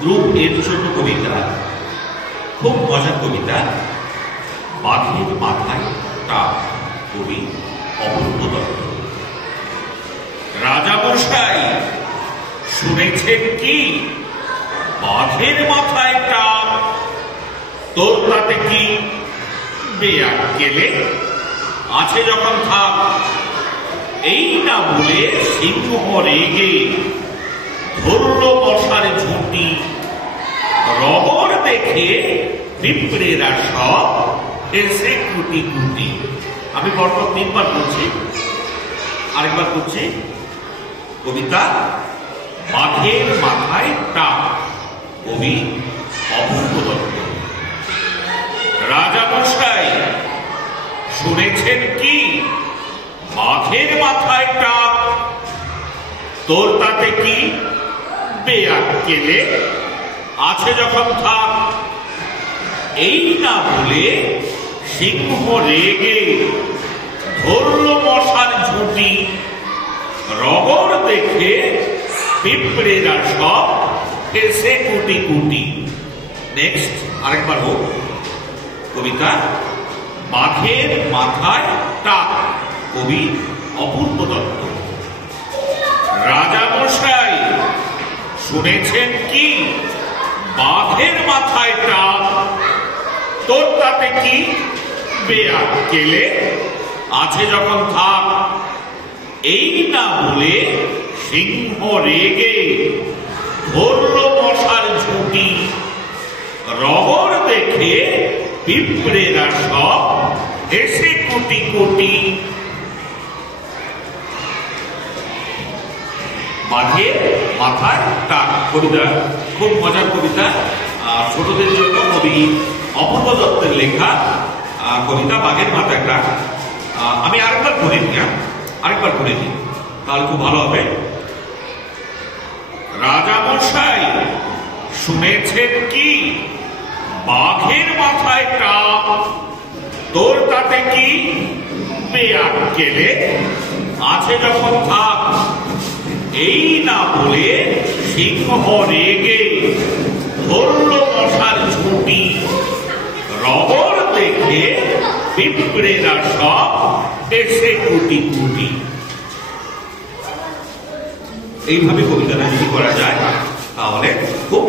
Group এর ছোট কবিতা, খুব মজার কবিতা, বাঘের মাথায় টাক, কবি অপূর্ব দত্ত। রাজামশাই শুনেছেন কি, বাঘের মাথায় টাক, তোর তাতে কি, বেয়াক্কেলে আছে যখন থাক। এই না বলে সিংহ রেগে ধরল মশার ঝুঁটি, রগর দেখে পিঁপড়েরা সব এসে কুটি কুটি। আমি পরপর 3 বার বলছি, আরেকবার বলছি। কবিতা বাঘের মাথায় টাক, কবি অপূর্ব দত্ত। রাজামশাই শুনেছেন কি, বাঘের মাথায় টাক, তোর তাতে কি, বেয়াক্কেলে আছে যখন থাক। এই না বলে সিংহ রেগে ধরল মশার ঝুঁটি, রগর দেখে পিঁপড়েরা সব এসে কুটি কুটি। নেক্সট আরেকবার হোক। কবিতা বাঘের মাথায় টাক, কবি অপূর্ব দত্ত। রাজামশাই শুনেছেন কি, বাঘের মাথায় টাক, তোর তাতে কি, বেয়াক্কেলে আছে যখন থাক। এই না বলে সিংহ রেগে ধরল মশার ঝুঁটি, রগর দেখে পিঁপড়েরা সব এসে কুটি কুটি। বাঘের মাথায় টাক কবিতা, খুব মজার কবিতা, ছোটদের জন্য কবি অপূর্ব দত্তের লেখা কবিতা বাঘের মাথায় টাক। আমি আরেকবার পড়ে নিই, আরেকবার পড়ে নিই, তাহলে খুব ভালো হবে। রাজামশাই শুনেছেন কি, বাঘের মাথায় টাক, তোর তাতে কি, বেয়াক্কেলে আছে যখন থাক। এই না বলে সিংহ রেগে ধরল মশার ঝুঁটি, রগর দেখে পিঁপড়েরা সব এসে কুটি কুটি। এইভাবে কবিতাটা যদি করা যায় তাহলে খুব